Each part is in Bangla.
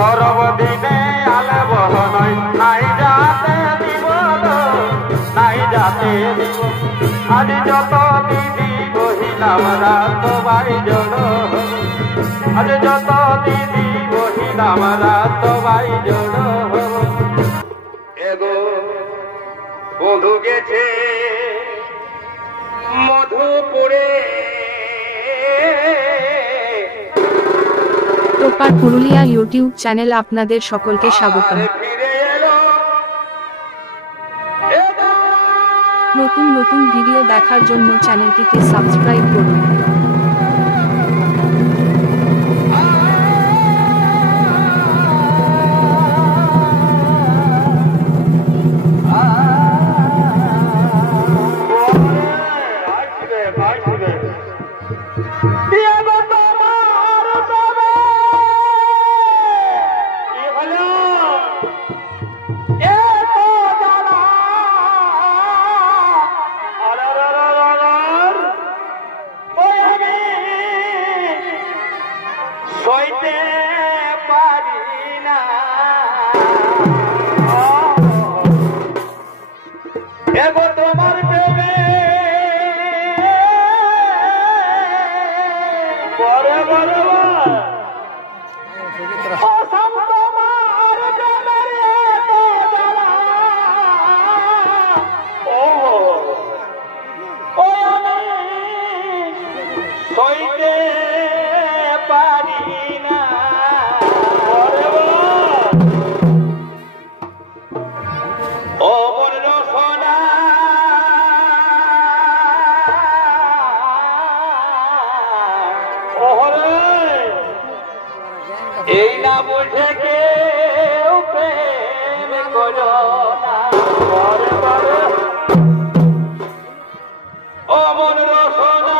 অরব দিনে আলে বহনয় নাই যাতে দিব নাই যাতে দিব আজ যত দিদি বহিলাম রাত বাই জড় আজ যত দিদি বহিলাম রাত বাই জড় এগো বন্ধু গেছে মধুপুরে টোপার পুরুলিয়া ইউটিউব চ্যানেল আপনাদের সকলকে স্বাগতম। নতুন নতুন ভিডিও দেখার জন্য চ্যানেলটিকে সাবস্ক্রাইব করুন। সইতে পারি না এগো তোমার প্রেমে বড় বড় সইতে পারি না ও মন রসনা এই না বুঝে কেউ প্রেম করো না ও মন রসনা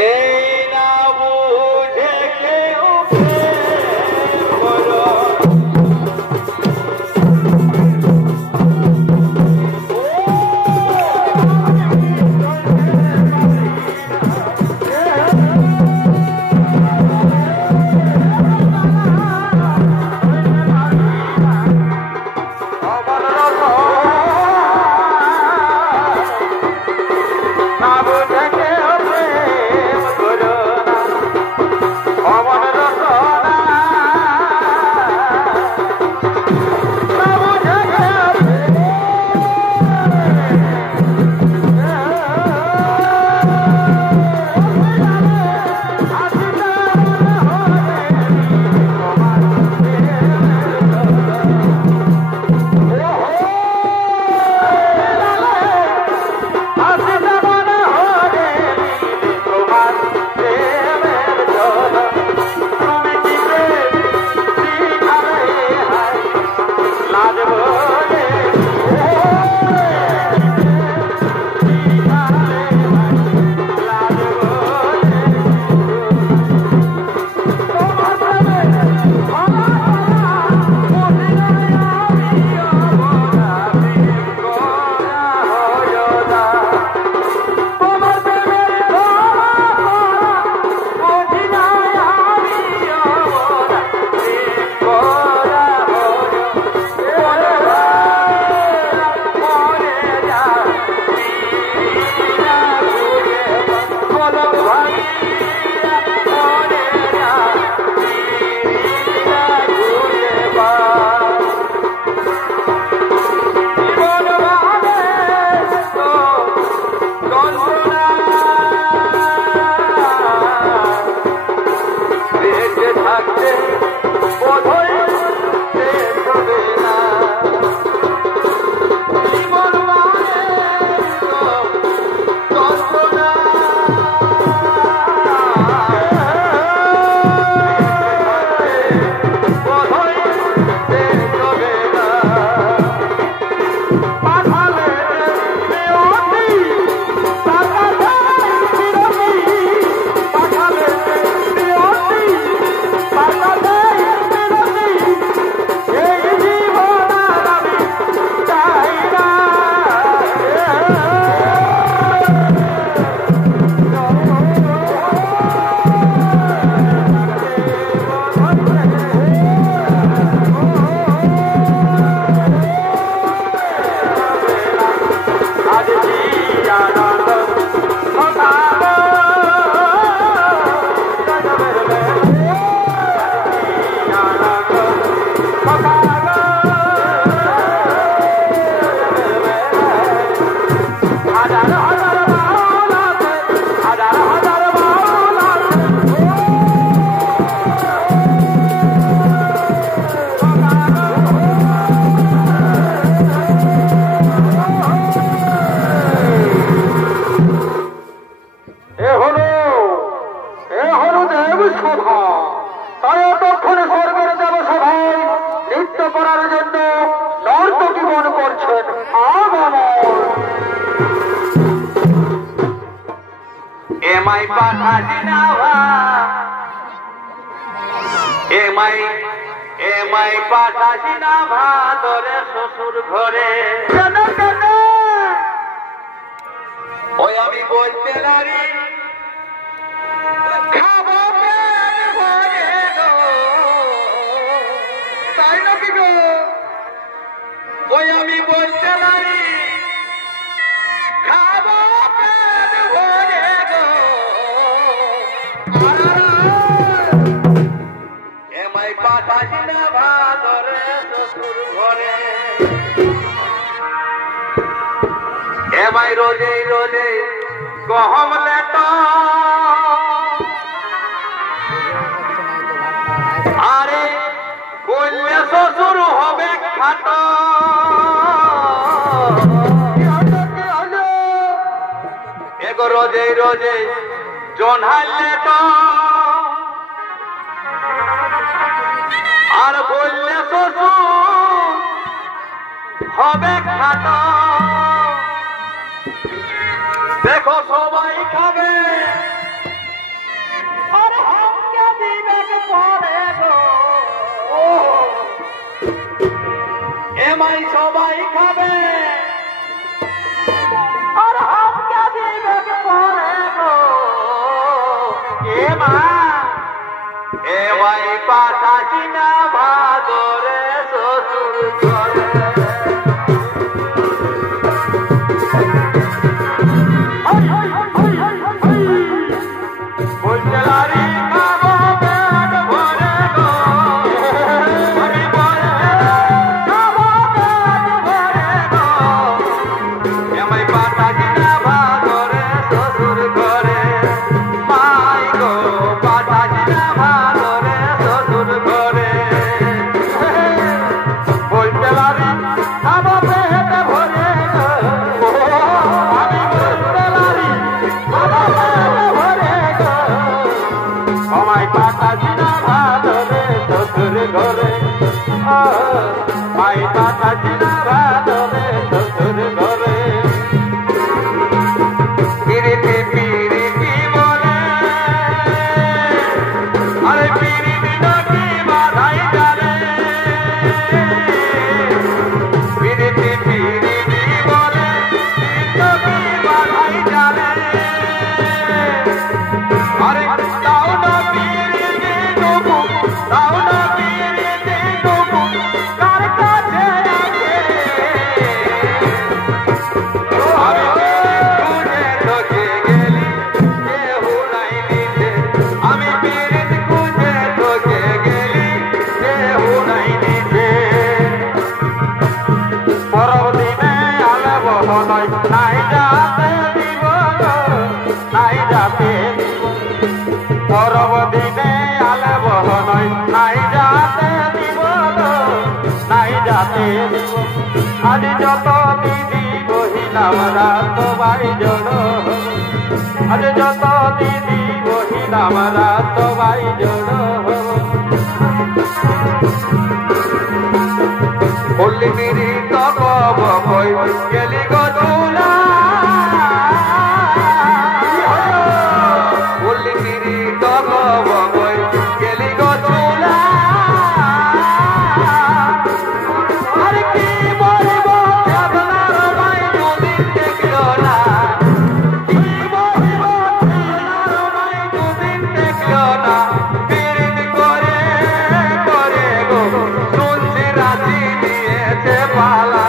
এই না বুঝে কেউ করো না বুঝে কেউ প্রেম করো না অমন রসনা না বুঝে কেউ এমাই পাঠাছি না এমাই পাঠাছি না ভাদরে শ্বশুর ঘরে ওই আমি বলতে নারি খাবো পেট ভরে গো তাই নাকি গো ওই আমি বলতে নারি খাবো পেট ভরে গো এমাই পাঠাছি না ভাদরে শ্বশুর ঘরে এমাই রোজে রোজে গহম লেট আরে বললে শ্বশুর হবে খাট এগো রোজে রোজে জোনহাল লেট আর বললে শ্বশুর হবে খাট দেখো সবাই খাবে আর হামকে দিবে পরে গো এমাই সবাই খাবে আর হামকে দিবে পরে গো এমাই পাঠাছি না ভাদরে শ্বশুর ঘরে আজি যত দিদি বহিলাম রাত বাই জড় আজি যত দিদি বহিলাম রাত বাই জড় বললি দিদি তব বই গেলি গজুলা বললি দিদি তব বই গেলি গজুলা পালা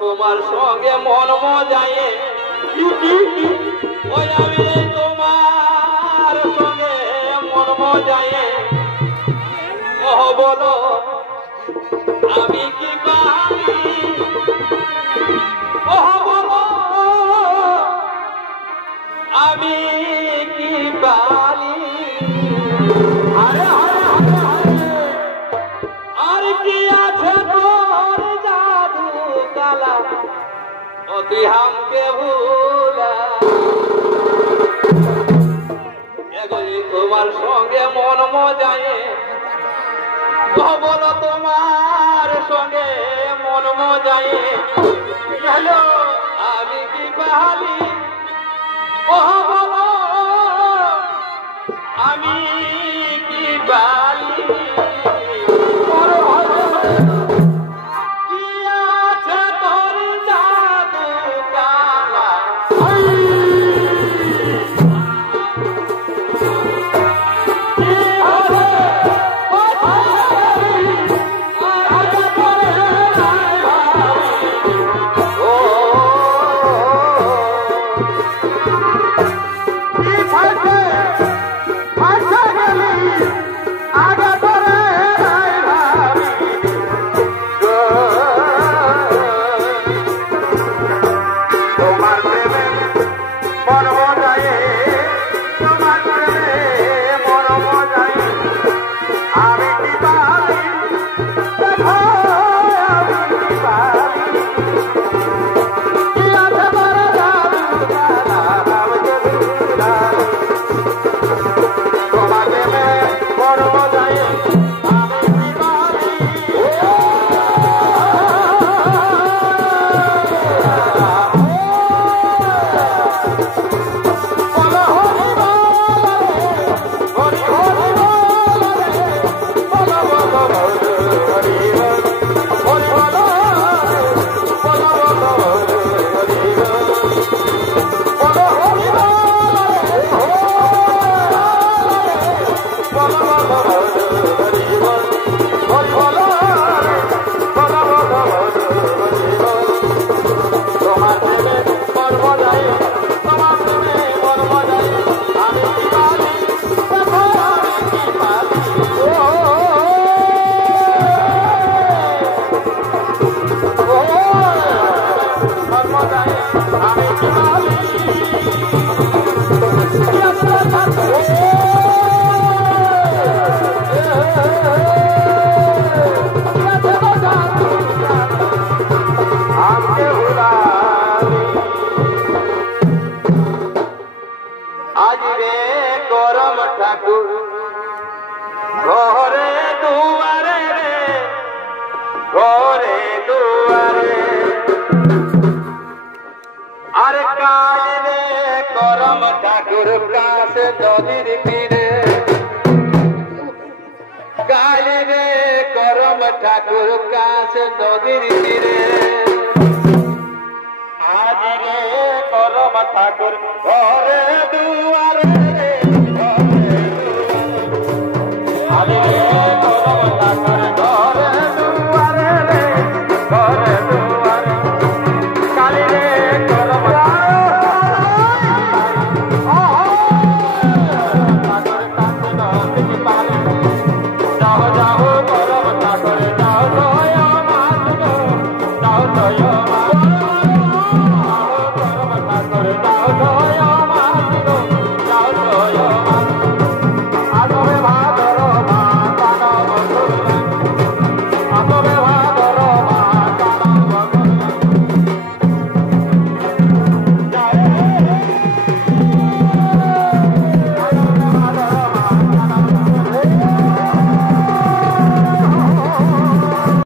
তোমার সঙ্গে মন মজায়ে ওই আমি তোমার সঙ্গে মন মজায়ে ও বলো আমি কি পারি ও বলো আমি কি পারি আরে আরে আরে আর কি আছে তোর জাদু কালা অতি হামকে ভুলা এগোই তোমার সঙ্গে সঙ্গে মন মজায়ে বলো তোমার সঙ্গে মন মজায়ে হ্যালো আমি কি বাহালি ও বলো আমি কি বালি কি আছে তোর জাদু কালা ঘরে দুয়ারে রে ঘরে দুয়ারে আরে কালে রে করম ঠাকুর কাছে নদীর তীরে কালে রে করম ঠাকুর কাছে নদীর তীরে আজ রে করম ঠাকুর ঘরে দুয়ারে রে ঘরে দুয়ারে